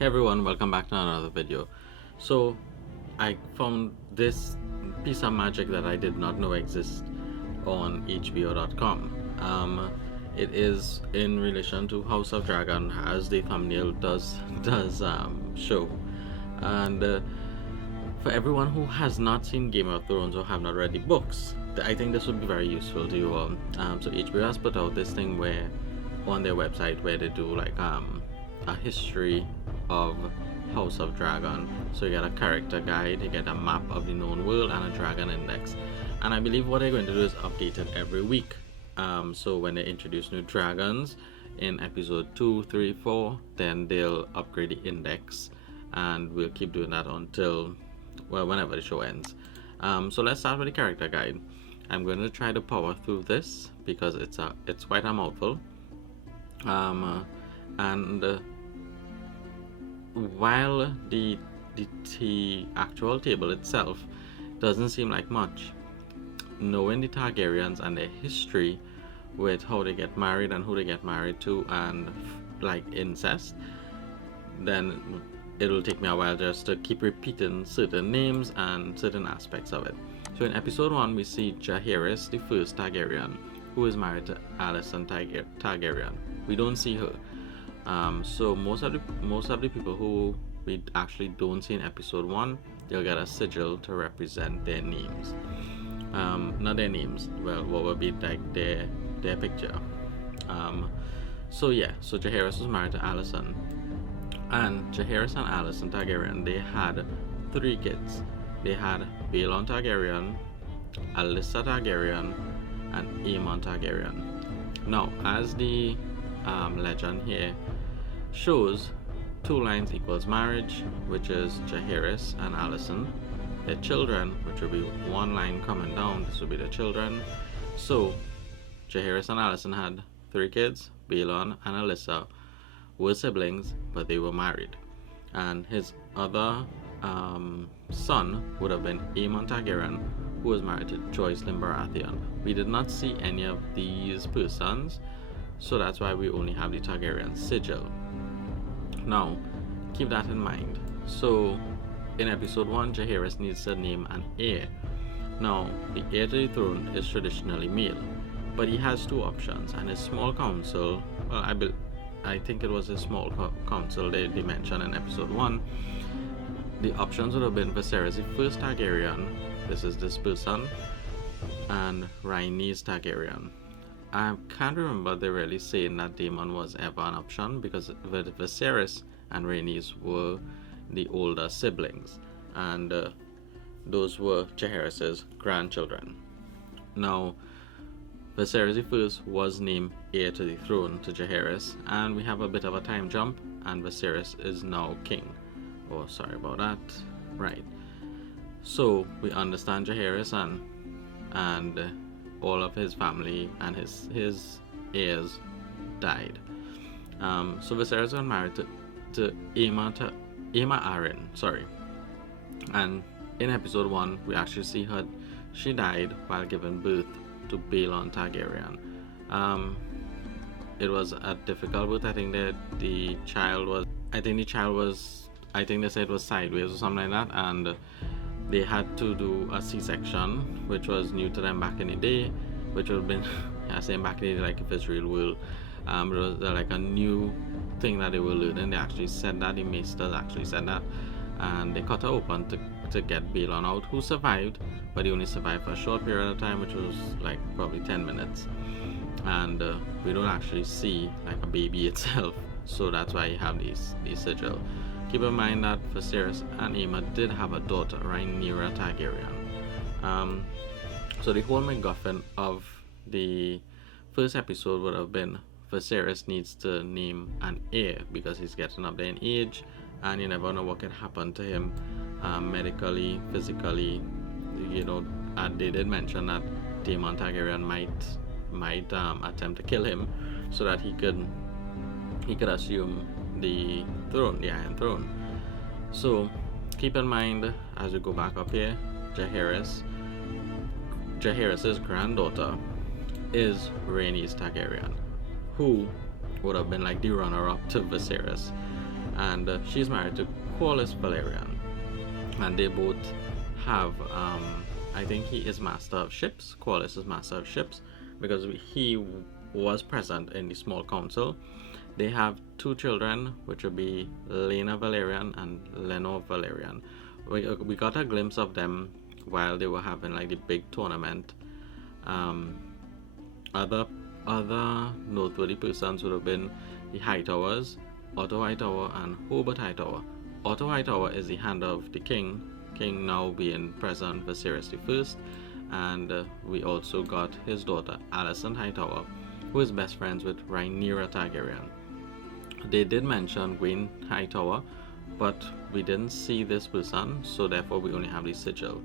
Hey everyone, welcome back to another video. So I found this piece of magic that I did not know exists on HBO.com. It is in relation to House of Dragon, as the thumbnail does show. And for everyone who has not seen Game of Thrones or have not read the books, I think this would be very useful to you all. So HBO has put out this thing where on their website where they do like a history of House of Dragon. So you get a character guide, you get a map of the known world, and a dragon index. And I believe what they're going to do is update it every week. So when they introduce new dragons in episode 2, 3, 4, then they'll upgrade the index, and we'll keep doing that until, well, whenever the show ends. So let's start with the character guide. I'm going to try to power through this because it's quite a mouthful. While the actual table itself doesn't seem like much, knowing the Targaryens and their history with how they get married and who they get married to and like incest, then it'll take me a while just to keep repeating certain names and certain aspects of it. So in episode 1 we see Jaehaerys, the first Targaryen, who is married to Alicent Targaryen. We don't see her. So most of the people who we actually don't see in episode 1, they'll get a sigil to represent their names. Not their names, well, what would be like their picture. So Jaehaerys was married to Alicent, and Jaehaerys and Alicent Targaryen, they had 3 kids. They had Balon Targaryen, Alyssa Targaryen, and Aemon Targaryen. Now, as the legend here shows, 2 lines equals marriage, which is Jaehaerys and Alicent. Their children, which will be 1 line coming down, this will be the children. So Jaehaerys and Alicent had 3 kids. Balon and Alyssa were siblings, but they were married. And his other son would have been Aemon Targaryen, who was married to Jocelyn Baratheon. We did not see any of these persons, so that's why we only have the Targaryen sigil. Now, keep that in mind. So, in episode 1, Jaehaerys needs to name an heir. Now, the heir to the throne is traditionally male, but he has 2 options, and his small council, well, I think it was his small council they mentioned in episode 1. The options would have been Viserys the first Targaryen, this is this person, and Rhaenys Targaryen. I can't remember they really saying that Daemon was ever an option, because Viserys and Rhaenys were the older siblings, and those were Jaehaerys' grandchildren. Now, Viserys the First was named heir to the throne to Jaehaerys, and we have a bit of a time jump, and Viserys is now king. Oh, sorry about that. Right. So we understand Jaehaerys and all of his family and his heirs died. So Viserys got married to Aemma Arryn, and in episode 1 we actually see she died while giving birth to Balon Targaryen. It was a difficult birth. I think they said it was sideways or something like that, and they had to do a C-section, which was new to them back in the day, which would have been, saying back in the day, like if it's real world, it was like a new thing that they were learning. They actually said that, the maesters actually said that, and they cut her open to get Balon out, who survived, but he only survived for a short period of time, which was like probably 10 minutes, and we don't actually see like a baby itself, so that's why you have these sigil. Keep in mind that Viserys and Aemma did have a daughter, Rhaenyra Targaryen. So the whole MacGuffin of the first episode would have been Viserys needs to name an heir because he's getting up there in age, and you never know what could happen to him medically, physically. You know, they did mention that Daemon Targaryen might attempt to kill him so that he could assume the throne, the Iron Throne. So keep in mind as we go back up here, Jaehaerys' granddaughter is Rhaenys Targaryen, who would have been like the runner-up to Viserys. and she's married to Corlys Velaryon, and they both have I think he is master of ships. Corlys is master of ships because he was present in the small council. They have 2 children, which will be Lena Velaryon and Lenor Velaryon. We got a glimpse of them while they were having like the big tournament. Other noteworthy persons would have been the Hightowers, Otto Hightower and Hobart Hightower. Otto Hightower is the hand of the king now being present Viserys I, and we also got his daughter Alicent Hightower, who is best friends with Rhaenyra Targaryen. They did mention Gwyn Hightower, but we didn't see this person, so therefore we only have the sigil.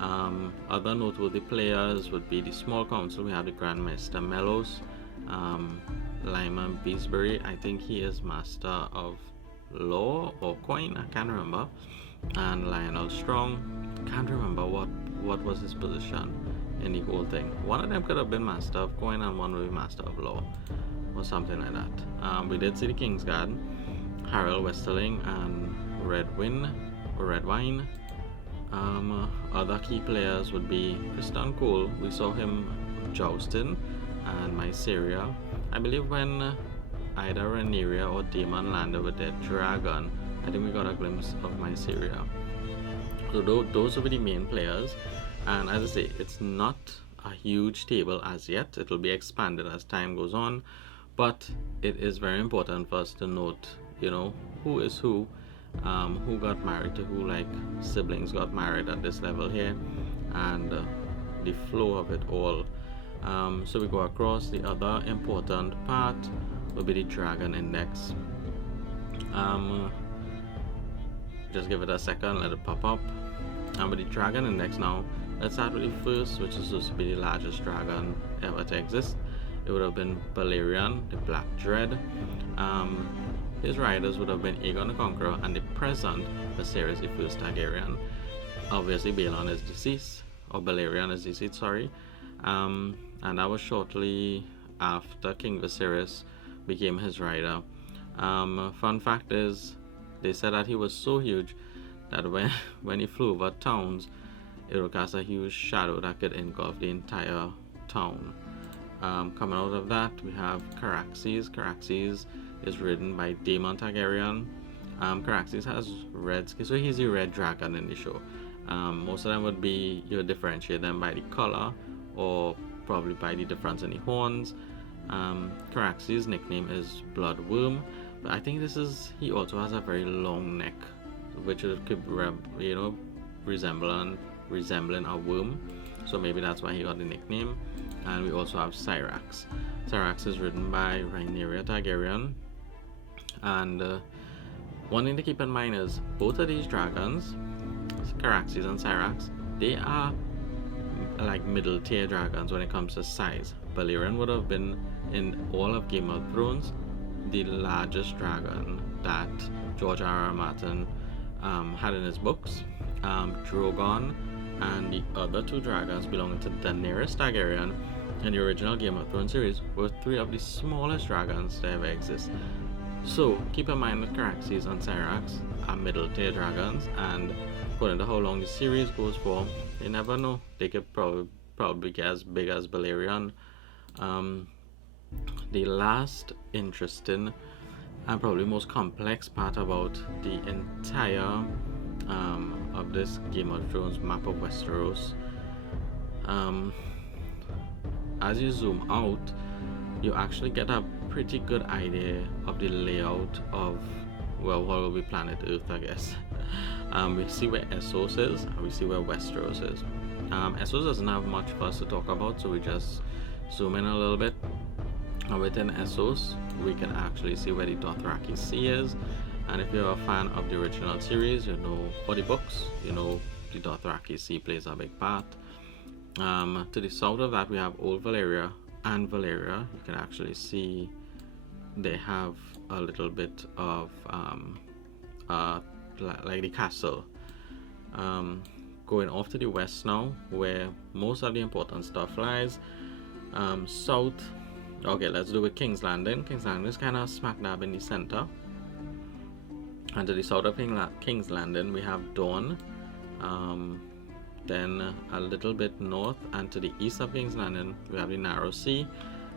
Other noteworthy players would be the small council. We have the Grand Maester Mellos, Lyman Beesbury, I think he is master of law or coin, I can't remember, and Lionel Strong. Can't remember what was his position in the whole thing. One of them could have been master of coin and one would be master of law or something like that. We did see the Kingsguard, Harold Westerling and Redwine. Other key players would be Kristen Cole. We saw him jousting, and Mysaria. I believe when either Rhaenyra or Daemon landed with their dragon, I think we got a glimpse of Mysaria. So those will be the main players, and as I say, it's not a huge table as yet. It will be expanded as time goes on, but it is very important for us to note, who is who got married to who, like siblings got married at this level here, and the flow of it all. So we go across. The other important part will be the dragon index. Just give it a second, let it pop up. And with the dragon index now, let's start with the first, which is supposed to be the largest dragon ever to exist. It would have been Balerion, the Black Dread. His riders would have been Aegon the Conqueror and the present Viserys I Targaryen. Obviously Balon is deceased, or Balerion is deceased, sorry. And that was shortly after King Viserys became his rider. Fun fact is, they said that he was so huge that when he flew over towns, it would cast a huge shadow that could engulf the entire town. Coming out of that, we have Caraxes. Caraxes is ridden by Daemon Targaryen. Caraxes has red skin, so he's the red dragon in the show. Most of them would be, you would differentiate them by the color or probably by the difference in the horns. Caraxes' nickname is Bloodworm, but I think he also has a very long neck, which could resembling a worm, so maybe that's why he got the nickname. And we also have Syrax. Syrax is ridden by Rhaenyra Targaryen, and one thing to keep in mind is both of these dragons, Caraxes and Syrax, they are like middle tier dragons when it comes to size. Balerion would have been, in all of Game of Thrones, the largest dragon that George R.R. Martin had in his books. Drogon and the other 2 dragons belonging to Daenerys Targaryen in the original Game of Thrones series were 3 of the smallest dragons to ever exist. So keep in mind that Caraxes and Syrax are middle tier dragons, and according to how long the series goes for, you never know, they could probably get as big as Balerion. The last interesting and probably most complex part about the entire of this Game of Thrones map of Westeros, as you zoom out, you actually get a pretty good idea of the layout of, well, what will be planet Earth, I guess. We see where Essos is, and we see where Westeros is. Essos doesn't have much for us to talk about, so we just zoom in a little bit. And within Essos, we can actually see where the Dothraki Sea is. And if you're a fan of the original series, or the books, the Dothraki Sea plays a big part. To the south of that, we have Old Valyria and Valyria. You can actually see they have a little bit of like the castle. Going off to the west now, where most of the important stuff lies. South, okay, let's do with King's Landing. King's Landing is kind of smack dab in the center. And to the south of King's Landing we have Dawn. Then a little bit north and to the east of King's Landing we have the Narrow Sea,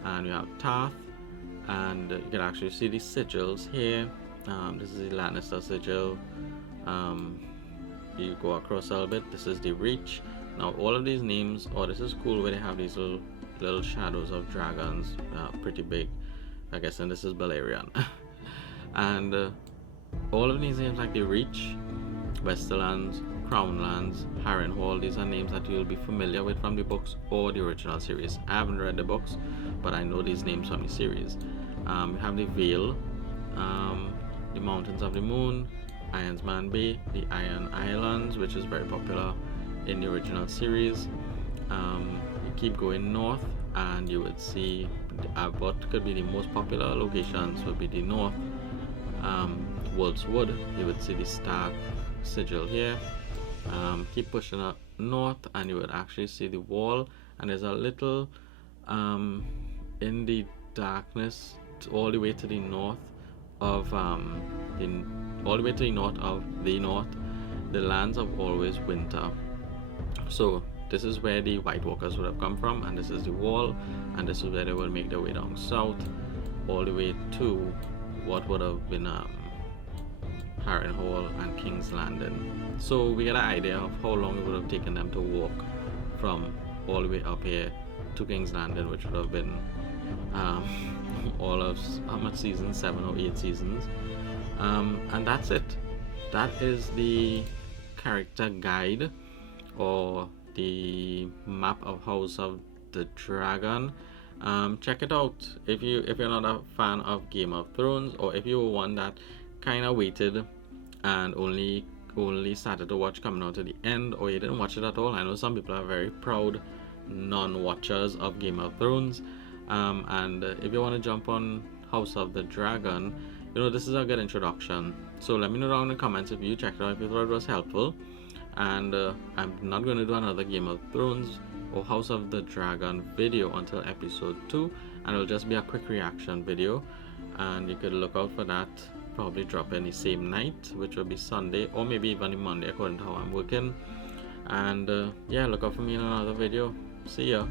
and we have Tarth, and you can actually see the sigils here. This is the Lannister sigil. You go across a little bit, this is the Reach. Now all of these names, this is cool where they have these little shadows of dragons, pretty big, I guess, and this is Balerion. And all of these names like the Reach, Westerlands, Crownlands, Harrenhal, these are names that you'll be familiar with from the books or the original series. I haven't read the books, but I know these names from the series. We have the Vale, the Mountains of the Moon, Ironsman Bay, the Iron Islands, which is very popular in the original series. You keep going north and you would see what could be the most popular locations would be the north. Wolf's Wood, you would see the Stark sigil here. Keep pushing up north and you would actually see the wall, and there's a little in the darkness all the way to the north of the lands of Always Winter. So this is where the White Walkers would have come from, and this is the wall, and this is where they will make their way down south all the way to what would have been Harrenhal and King's Landing. So we get an idea of how long it would have taken them to walk from all the way up here to King's Landing, which would have been all of how much seasons, 7 or 8 seasons. And that's it. That is the character guide or the map of House of the Dragon. Check it out if you're not a fan of Game of Thrones, or if you were one that kind of waited and only started to watch coming out to the end, or you didn't watch it at all. I know some people are very proud non-watchers of Game of Thrones, and if you want to jump on House of the Dragon, this is a good introduction. So let me know down in the comments if you checked it out, if you thought it was helpful. And I'm not going to do another Game of Thrones or House of the Dragon video until episode 2, and it'll just be a quick reaction video, and you could look out for that. Probably drop in the same night, which will be Sunday, or maybe even Monday according to how I'm working. And yeah, look out for me in another video. See ya.